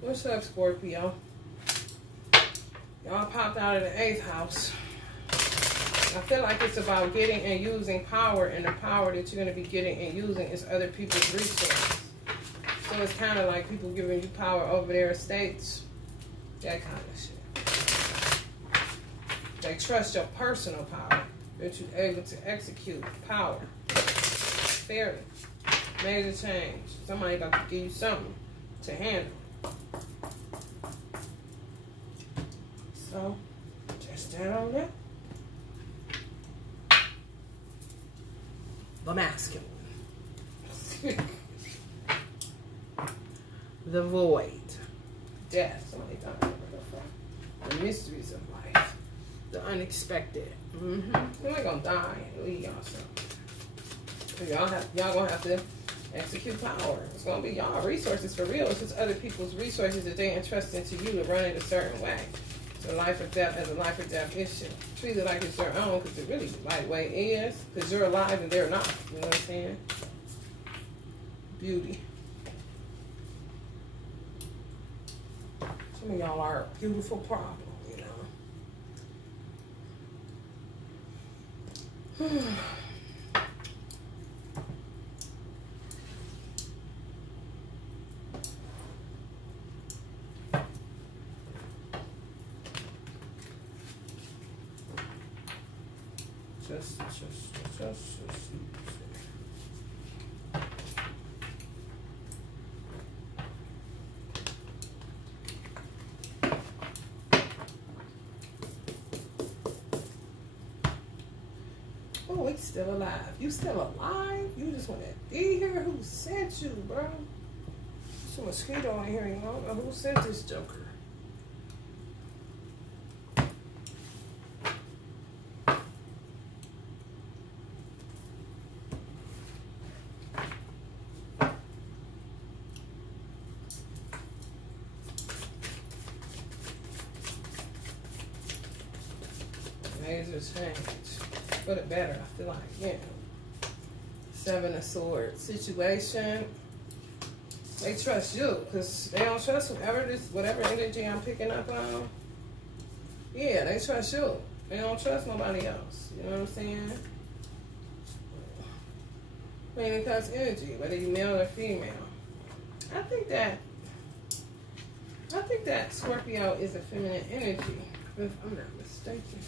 What's up, Scorpio? Y'all popped out of the 8th house. I feel like it's about getting and using power, and the power that you're going to be getting and using is other people's resources. So it's kind of like people giving you power over their estates. That kind of shit. They trust your personal power, that you're able to execute power fairly. Major change. Somebody about to give you something to handle. So, just that on there. The masculine. The void. Death. Somebody talking about the mysteries of life. The unexpected. You're not gonna die and leave y'all something. Y'all gonna have to execute power. It's gonna be y'all resources for real. It's just other people's resources that they entrust into you to run it a certain way. So life or death as a life or death issue. Treat it like it's your own, because it really lightweight is. Because you're alive and they're not. You know what I'm saying? Beauty. Some of y'all are a beautiful problem, you know. Just. Oh, he's still alive. You still alive? You just want to be here? Who sent you, bro? There's a mosquito in here. You don't know who sent this joker. Major change. For the better, I feel like, you know. 7 of Swords situation. They trust you, because they don't trust whatever energy I'm picking up on. Yeah, they trust you. They don't trust nobody else. You know what I'm saying? When it comes to energy, whether you male or female. I think that Scorpio is a feminine energy, if I'm not mistaken.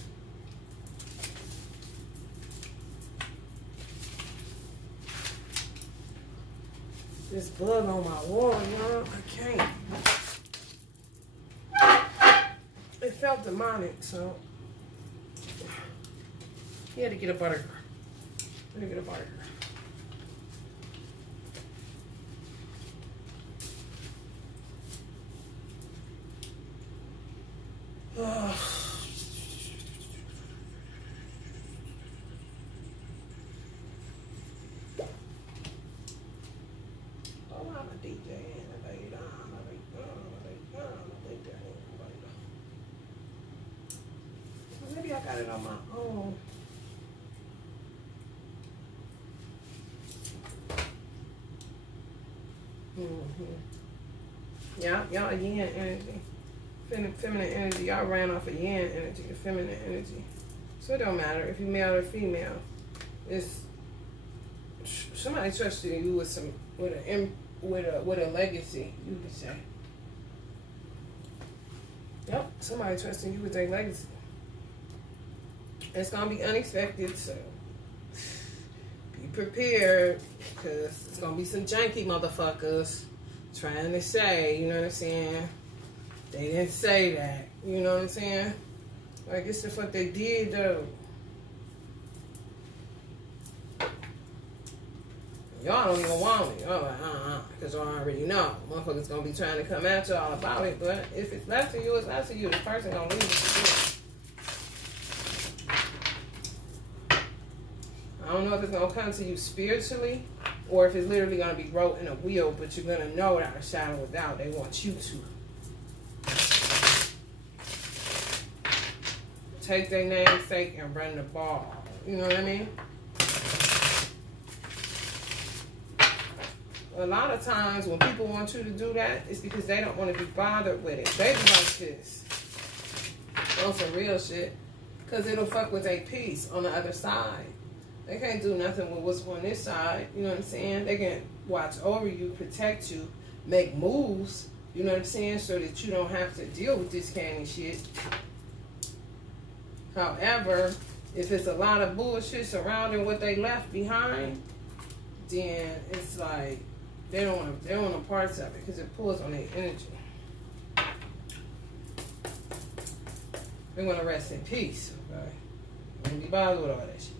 This bug on my wall, y'all. I can't. It felt demonic, so he had to get a burger. Let me get a burger. Maybe I got it on my own. Yeah, y'all yin energy. Feminine energy. Y'all ran off of yin energy, the feminine energy. So it don't matter if you're male or female. It's somebody trusted you with a legacy, you could say. Yep, somebody trusting you with their legacy. It's gonna be unexpected, so be prepared, because it's gonna be some janky motherfuckers trying to say, you know what I'm saying? They didn't say that, you know what I'm saying? Like, it's the fuck they did though. Y'all don't even want it. Y'all like, because y'all already know. Motherfuckers gonna be trying to come at y'all about it, but if it's left to you, it's left to you. This person gonna leave it to you. I don't know if it's going to come to you spiritually or if it's literally going to be wrote in a wheel, but you're going to know without a shadow of doubt. They want you to take their namesake and run the ball. You know what I mean? a lot of times when people want you to do that, it's because they don't want to be bothered with it. They be like this. On some real shit. Because it'll fuck with their peace on the other side. They can't do nothing with what's on this side. You know what I'm saying? They can watch over you, protect you, make moves. You know what I'm saying? So that you don't have to deal with this kind of shit. However, if it's a lot of bullshit surrounding what they left behind, then it's like they don't want no parts of it because it pulls on their energy. They want to rest in peace, okay? Don't be bothered with all that shit.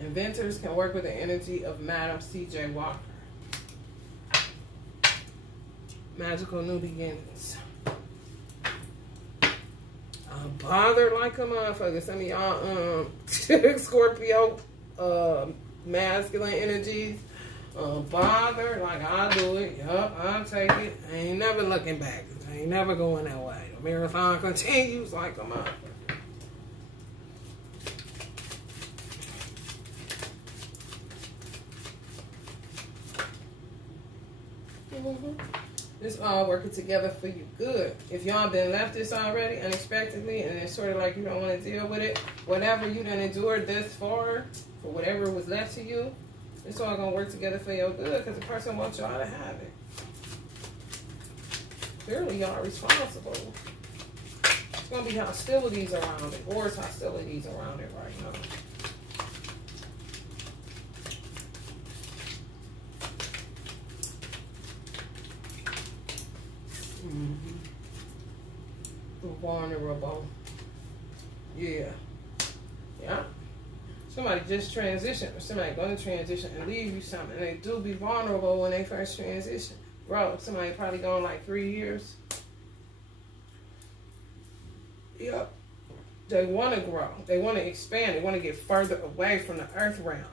Inventors can work with the energy of Madam C.J. Walker. Magical new beginnings. Bothered like a motherfucker. Some of y'all, Scorpio, masculine energies. Bothered like I'll do it. Yup, I'll take it. I ain't never looking back. I ain't never going that way. The marathon continues like a motherfucker. This all working together for you good. If y'all been left this already unexpectedly and it's sort of like you don't want to deal with it, whatever you done endured this far, for whatever was left to you, it's all going to work together for your good because the person wants y'all to have it. Clearly y'all are responsible. It's going to be hostilities around it, or it's hostilities around it right now. Vulnerable. Yeah. Somebody just transitioned, or somebody going to transition and leave you something. And they do be vulnerable when they first transition. Bro, somebody probably gone like 3 years. Yep. They want to grow. They want to expand. They want to get further away from the earth realm.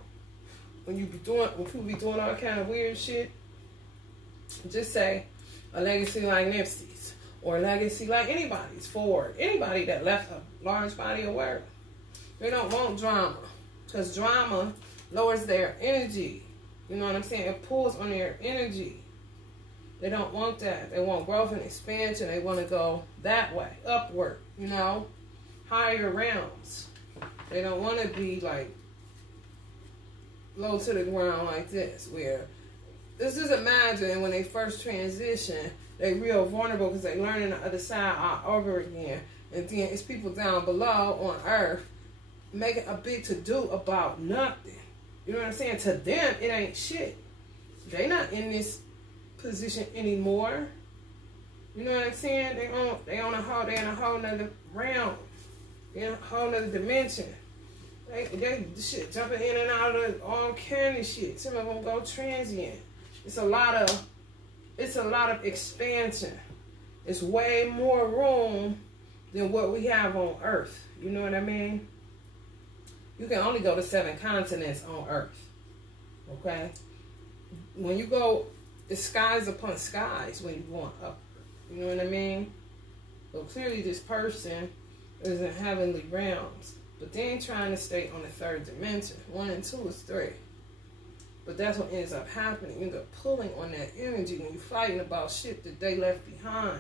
When people be doing all kind of weird shit, just say a legacy like Nipsey's or a legacy like anybody's, Ford, anybody that left a large body of work. They don't want drama because drama lowers their energy. You know what I'm saying? It pulls on their energy. They don't want that. They want growth and expansion. They want to go that way, upward, you know, higher realms. They don't want to be like low to the ground like this, where this is, imagine when they first transition, they real vulnerable because they learning the other side all over again. And then it's people down below on earth making a big to-do about nothing. You know what I'm saying? To them, it ain't shit. They not in this position anymore. You know what I'm saying? They in a whole nother realm. They in a whole nother dimension. They shit jumping in and out of all kind of shit. Some of them go transient. It's a lot of expansion. It's way more room than what we have on Earth. You know what I mean? You can only go to 7 continents on Earth. Okay? When you go, it's skies upon skies when you're going up. You know what I mean? So clearly this person is in heavenly realms. But they ain't trying to stay on the 3rd dimension. 1 and 2 is 3. But that's what ends up happening. You end up pulling on that energy when you're fighting about shit that they left behind.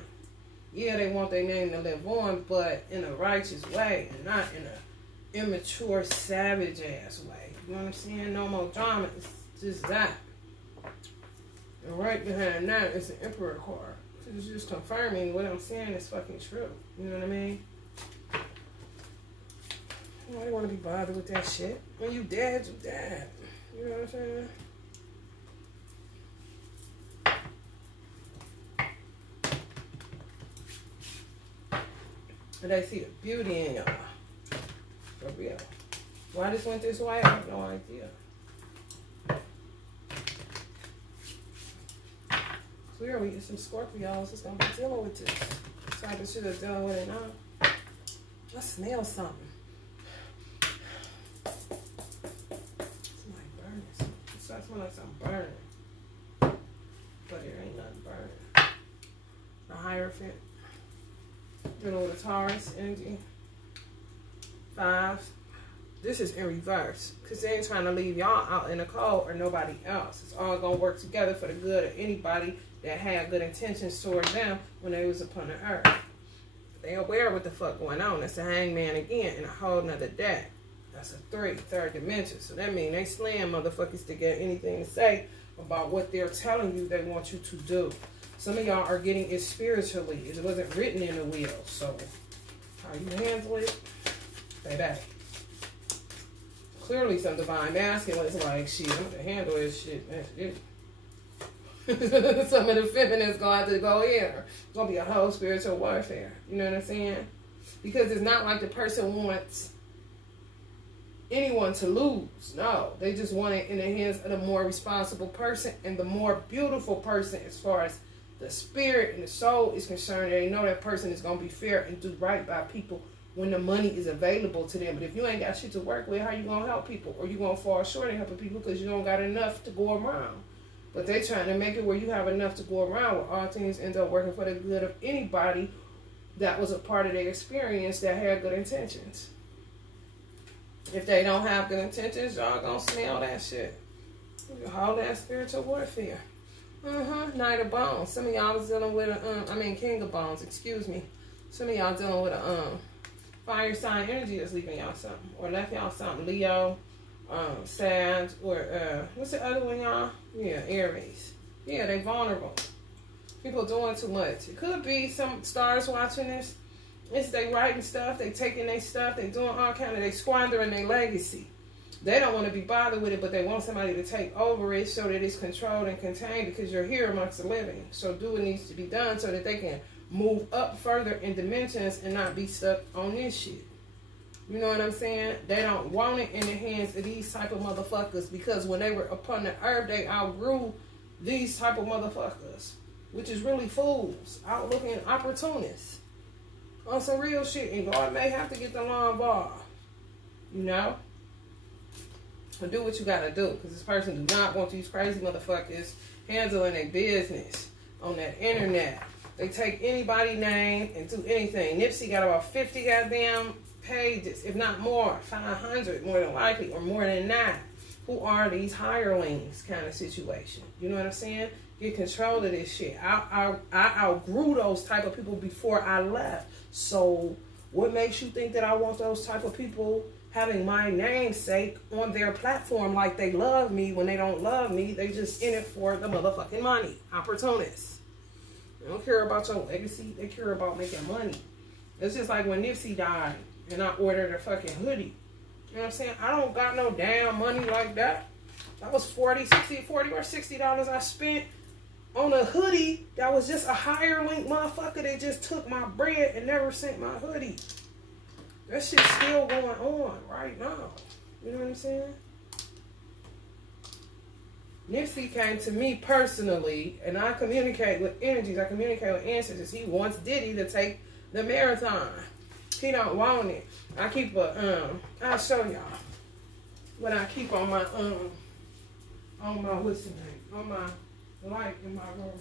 Yeah, they want their name to live on, but in a righteous way and not in a immature, savage ass way. You know what I'm saying? No more drama. It's just that. And right behind that is the Emperor card. It's just confirming what I'm saying is fucking true. You know what I mean? I don't want to be bothered with that shit. When you dead, you dead. You know what I'm saying? And I see the beauty in y'all. For real. Why this went this way, I have no idea. Clearly, it's some Scorpios that's going to be dealing with this. Type of shit that's dealing with it now. I smell something. It smells like something burning. But it ain't nothing burning. The Hierophant. Dealing with a Taurus energy. 5. This is in reverse. Because they ain't trying to leave y'all out in the cold or nobody else. It's all going to work together for the good of anybody that had good intentions toward them when they was upon the earth. They aware what the fuck going on. That's a hangman again in a whole nother deck. That's a 3, third dimension. So that means they slam motherfuckers to get anything to say about what they're telling you they want you to do. Some of y'all are getting it spiritually. It wasn't written in the wheel. So how you handle it, baby. Clearly some divine masculine is like, shit, I'm gonna handle this shit. That's it. Some of the feminists gonna have to go here. It's gonna be a whole spiritual warfare. You know what I'm saying? Because it's not like the person wants anyone to lose. No, they just want it in the hands of the more responsible person and the more beautiful person as far as the spirit and the soul is concerned. They know that person is gonna be fair and do right by people when the money is available to them. But if you ain't got shit to work with, how you gonna help people? Or you gonna fall short in helping people because you don't got enough to go around. But they trying to make it where you have enough to go around, where all things end up working for the good of anybody that was a part of their experience that had good intentions. If they don't have good intentions, y'all gonna smell that shit. All that spiritual warfare. Knight of Bones. Some of y'all was dealing with a, King of Bones, excuse me. Some of y'all dealing with a fire sign energy that's leaving y'all something. Or left y'all something. Leo, Sag, or what's the other one, y'all? Yeah, Aries. Yeah, they vulnerable. People doing too much. It could be some stars watching this. It's they writing stuff, they taking their stuff, they doing all kind of, they squandering their legacy. They don't want to be bothered with it, but they want somebody to take over it so that it's controlled and contained because you're here amongst the living. So do what needs to be done so that they can move up further in dimensions and not be stuck on this shit. You know what I'm saying? They don't want it in the hands of these type of motherfuckers because when they were upon the earth, they outgrew these type of motherfuckers, which is really fools, out looking opportunists on some real shit. And God may have to get the long ball, you know? But do what you gotta do because this person do not want these crazy motherfuckers handling their business on that internet. They take anybody's name and do anything. Nipsey got about 50 goddamn pages, if not more, 500 more than likely, or more than that. Who are these hirelings kind of situation? You know what I'm saying? Get control of this shit. I outgrew those type of people before I left. So what makes you think that I want those type of people having my namesake on their platform like they love me when they don't love me? They just in it for the motherfucking money. Opportunists. They don't care about your legacy. They care about making money. It's just like when Nipsey died and I ordered a fucking hoodie. You know what I'm saying? I don't got no damn money like that. That was $40 or $60 I spent on a hoodie that was just a hireling motherfucker that just took my bread and never sent my hoodie. That shit's still going on right now. You know what I'm saying? Nipsey came to me personally, and I communicate with energies. I communicate with ancestors. He wants Diddy to take the marathon. He don't want it. I keep a I'll show y'all what I keep on my what's the name? On my light in my room.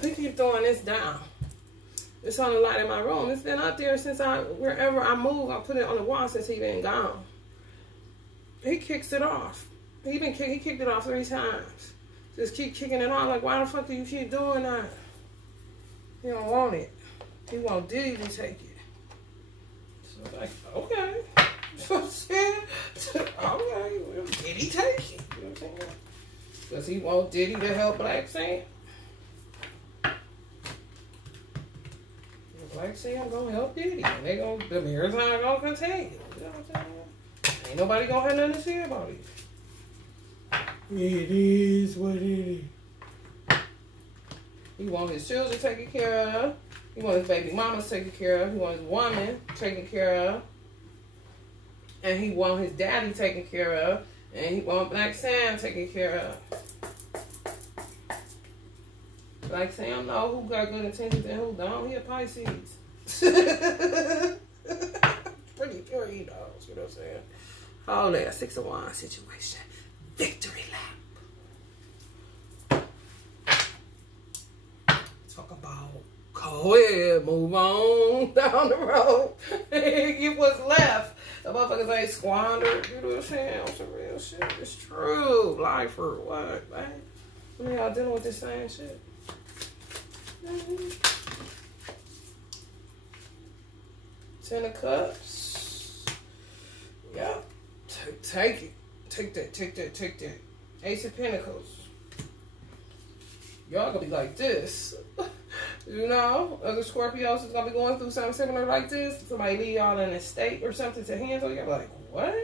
We keep throwing this down. It's on the light in my room. It's been out there since wherever I move, I put it on the wall since he been gone. He kicks it off. He kicked it off 3 times. Just keep kicking it off. Like, why the fuck do you keep doing that? He don't want it. He want Diddy to take it. So I'm like, okay. So I'm saying, okay, well, Diddy take it. You know what I'm saying? Does he want Diddy to help Black Sam? Like Sam gonna help Diddy. And they gonna, the marathon gonna continue. You know what I'm saying? Ain't nobody gonna have nothing to say about it. It is what it is. He want his children taken care of. He want his baby mamas taken care of. He want his woman taken care of. And he want his daddy taken care of. And he want Black Sam taken care of. Like Sam know who got good intentions and who don't. He a Pisces. really three, though. You know what I'm saying? All that 6 of Wands situation. Victory lap. Talk about, go ahead, move on down the road. Get what's left. The motherfuckers ain't squandered. You know what I'm saying? On some real shit. It's true. Life or what, man? When y'all dealing with this same shit. Ten of Cups. Yep. Take it. Take that. Take that. Take that. Ace of Pentacles. Y'all gonna be like this. You know, other Scorpios is gonna be going through something similar like this. Somebody leave y'all in a state or something to handle. You're like, what?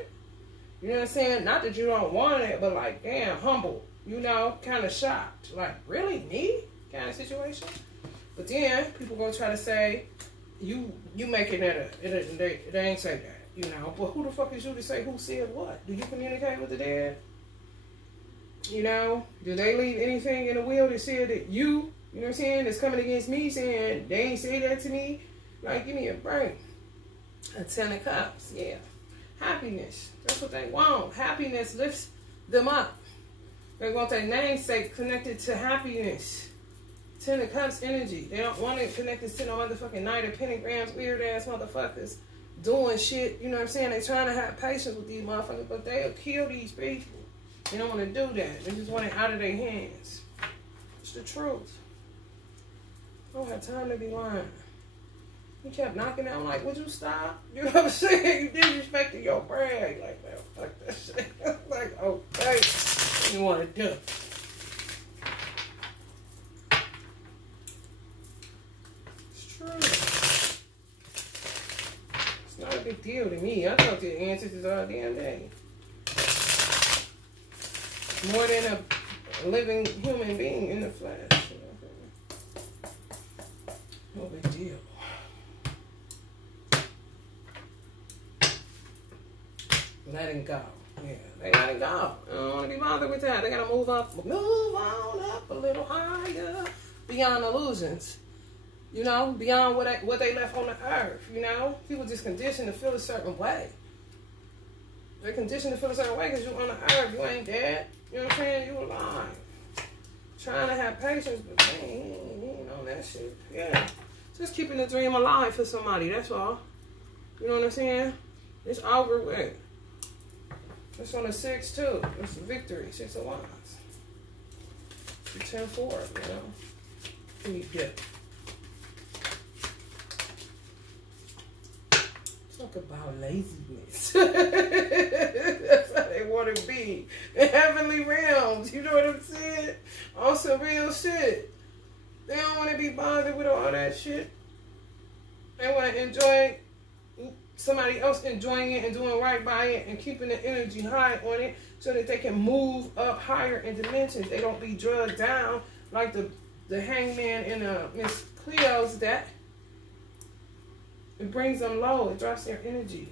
You know what I'm saying? Not that you don't want it, but like, damn, humble. You know, kind of shocked. Like, really? Me? Kind of situation. But then people gonna try to say, you making that they ain't say that. You know, but who the fuck is you to say who said what? Do you communicate with the dead? You know, do they leave anything in the will that said that you know what I'm saying, that's coming against me saying they ain't say that to me? Like, give me a break. A 10 of Cups, yeah. Happiness, that's what they want. Happiness lifts them up. They want their namesake connected to happiness. 10 of Cups energy. They don't want it connected to no motherfucking Knight of Pentagrams, weird ass motherfuckers doing shit. You know what I'm saying? They trying to have patience with these motherfuckers, but they'll kill these people. They don't want to do that. They just want it out of their hands. It's the truth. I don't have time to be lying. He kept knocking out like, would you stop? You know what I'm saying? You disrespected your brag like that. Fuck that shit. Like, okay. What you want to do? It's true. It's not a big deal to me. I talk to the ancestors all damn day. More than a living human being in the flesh. You know? No big deal. Letting go. Yeah, they letting go. I don't want to be bothered with that. They got to move on up a little higher. Beyond illusions. You know, beyond what they left on the earth. You know, people just conditioned to feel a certain way. They're conditioned to feel a certain way because you're on the earth. You ain't dead. You know what I'm saying? You alive. Trying to have patience, but man, he ain't on that shit. Yeah. Just keeping the dream alive for somebody, that's all. You know what I'm saying? It's over with. It's on a 6 too. It's a victory. 6 of Wands. 10-4, you know. Give me dip. Talk about laziness. That's how they want to be. In heavenly realms. You know what I'm saying? On some real shit. They don't want to be bothered with all that shit. They want to enjoy somebody else enjoying it and doing right by it and keeping the energy high on it so that they can move up higher in dimensions. They don't be drugged down like the hangman in Miss Cleo's that. It brings them low. It drops their energy.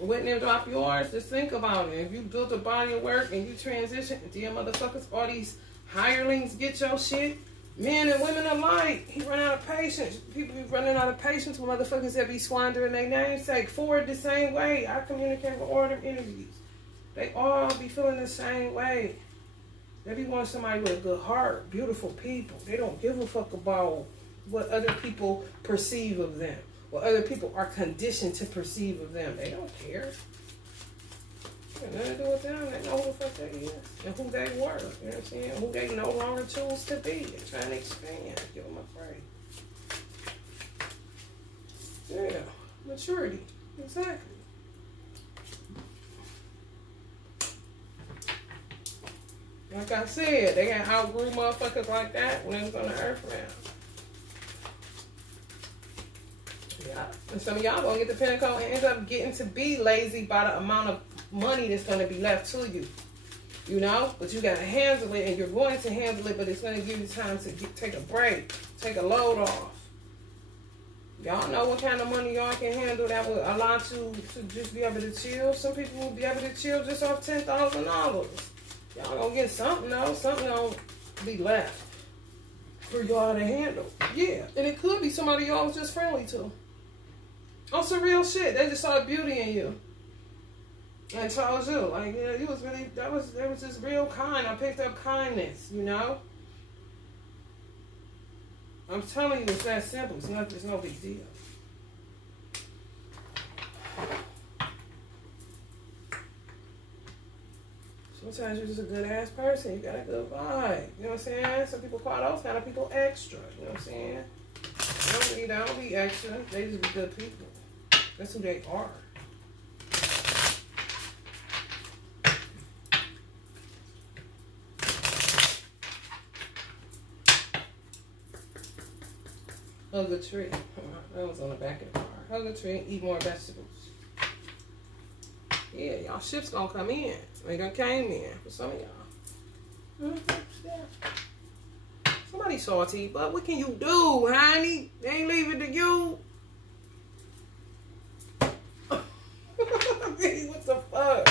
Wouldn't them drop yours? Just think about it. If you built a body of work and you transition, damn motherfuckers, all these hirelings get your shit. Men and women alike. He run out of patience. People be running out of patience with motherfuckers that be squandering their namesake. Forward the same way. I communicate with all them energies. They all be feeling the same way. They be wanting somebody with a good heart. Beautiful people. They don't give a fuck about what other people perceive of them. What other people are conditioned to perceive of them. They don't care. Got nothing to do with them. They know who the fuck they is and who they were. You know what I'm saying? Who they no longer choose to be. They're trying to expand. Give them a break. Yeah. Maturity. Exactly. Like I said, they got outgrew motherfuckers like that when they was on the earth round. Yeah. And some of y'all gonna get the Pentacle and end up getting to be lazy by the amount of money that's going to be left to you, you know, but you got to handle it, and you're going to handle it, but it's going to give you time to take a break, take a load off. Y'all know what kind of money y'all can handle that would allow you to just be able to chill. Some people will be able to chill just off $10,000. Y'all gonna get something though. Something gonna be left for y'all to handle. Yeah, and it could be somebody y'all was just friendly to. On some real shit. They just saw beauty in you. And told you, like, you know, you was really, that was just real kind. I picked up kindness, you know? I'm telling you, it's that simple. It's no big deal. Sometimes you're just a good ass person. You got a good vibe. You know what I'm saying? Some people call those kind of people extra. You know what I'm saying? They don't be extra. They just be good people. That's who they are. Hug a tree. That was on the back of the car. Hug a tree and eat more vegetables. Yeah, y'all ships gonna come in. They done came in for some of y'all. Yeah. Somebody salty, but what can you do, honey? They ain't leaving to you. What the fuck?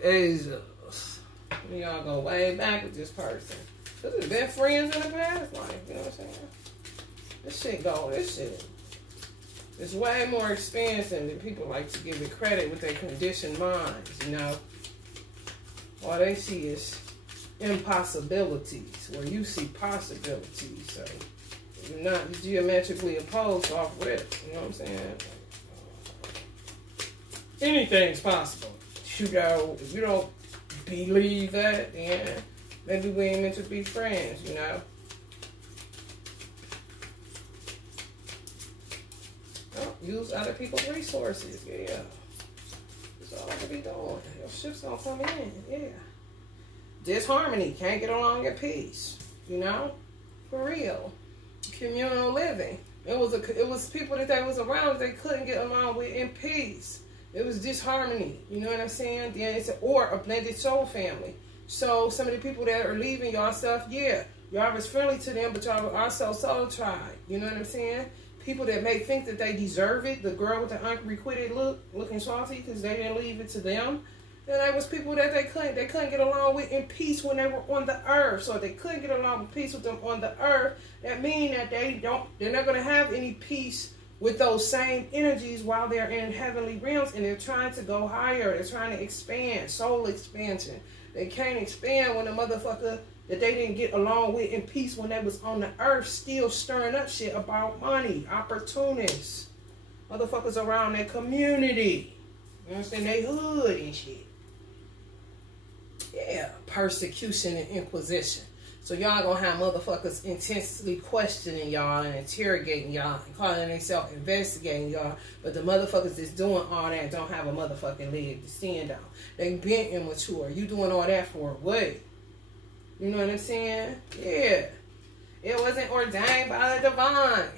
Jesus. Y'all go way back with this person. Cause it's been friends in the past life, you know what I'm saying? This shit it's way more expensive than people like to give it credit with their conditioned minds, you know? All they see is impossibilities, where you see possibilities. So you're not geometrically opposed off with it, you know what I'm saying? Anything's possible. You know, if you don't believe that, then maybe we ain't meant to be friends, you know? Use other people's resources, yeah. That's all I could be doing. Your shit's gonna come in, yeah. Disharmony, can't get along in peace, you know? For real. Communal living. It was people that they was around that they couldn't get along with in peace. It was disharmony, you know what I'm saying? Then it's or a blended soul family. So some of the people that are leaving y'all stuff, yeah, y'all was friendly to them, but y'all were also soul tribe. You know what I'm saying? People that may think that they deserve it, the girl with the unrequited look, looking salty because they didn't leave it to them. And there was people that they couldn't get along with in peace when they were on the earth. So if they couldn't get along with peace with them on the earth, that means that they're not going to have any peace with those same energies while they're in heavenly realms, and they're trying to go higher. They're trying to expand, soul expansion. They can't expand when a motherfucker that they didn't get along with in peace when they was on the earth still stirring up shit about money, opportunists, motherfuckers around their community, you know what I'm saying, they hood and shit. Yeah, persecution and inquisition. So y'all gonna have motherfuckers intensely questioning y'all and interrogating y'all and calling themselves investigating y'all, but the motherfuckers that's doing all that don't have a motherfucking leg to stand on. They been immature. You doing all that for what? You know what I'm saying? Yeah. It wasn't ordained by the divine.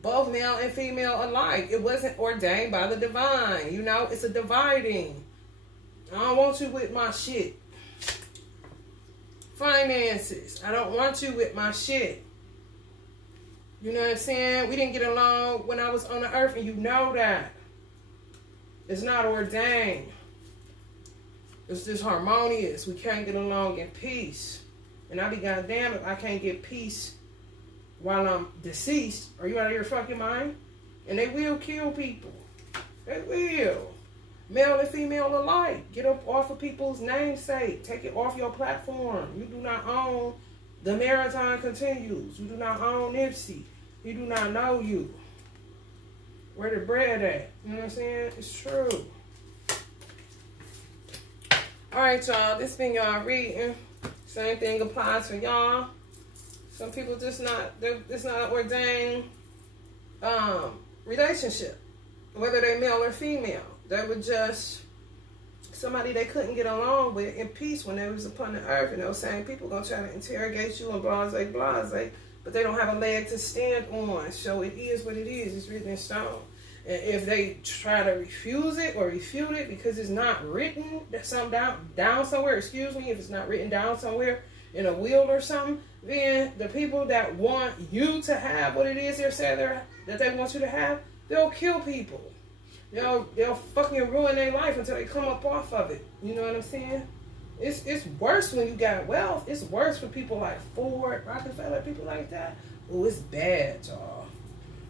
Both male and female alike. It wasn't ordained by the divine. You know, it's a dividing. I don't want you with my shit. Finances. I don't want you with my shit. You know what I'm saying? We didn't get along when I was on the earth, and you know that. It's not ordained. It's just harmonious. We can't get along in peace. And I'll be goddamn if I can't get peace while I'm deceased. Are you out of your fucking mind? And they will kill people. They will. Male and female alike. Get up off of people's namesake. Take it off your platform. You do not own the Marathon Continues. You do not own Nipsey. He do not know you. Where the bread at? You know what I'm saying? It's true. Alright, y'all. This been y'all reading. Same thing applies for y'all. Some people it's not an ordained relationship. Whether they male or female. They were just somebody they couldn't get along with in peace when they was upon the earth. And those same people gonna try to interrogate you and blase, blase, but they don't have a leg to stand on. So it is what it is. It's written in stone. And if they try to refuse it or refute it because it's not written down somewhere, excuse me, if it's not written down somewhere in a will or something, then the people that want you to have what it is they're saying that they want you to have, they'll kill people. They'll fucking ruin their life until they come up off of it. You know what I'm saying? It's worse when you got wealth. It's worse for people like Ford, Rockefeller, people like that. Oh, it's bad, y'all.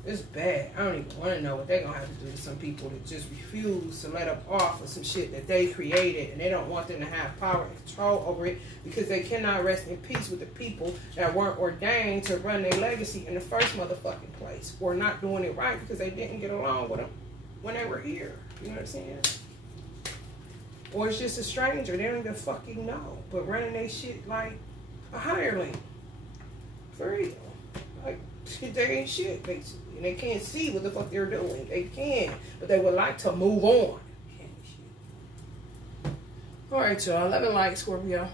It's bad. I don't even want to know what they're going to have to do to some people that just refuse to let up off of some shit that they created, and they don't want them to have power and control over it because they cannot rest in peace with the people that weren't ordained to run their legacy in the first motherfucking place, or not doing it right because they didn't get along with them when they were here. You know what I'm saying? Or it's just a stranger. They don't even fucking know, but running their shit like a hireling. For real. Like, they ain't shit, basically. And they can't see what the fuck they're doing. They can, but they would like to move on. All right, y'all. Love and light, Scorpio.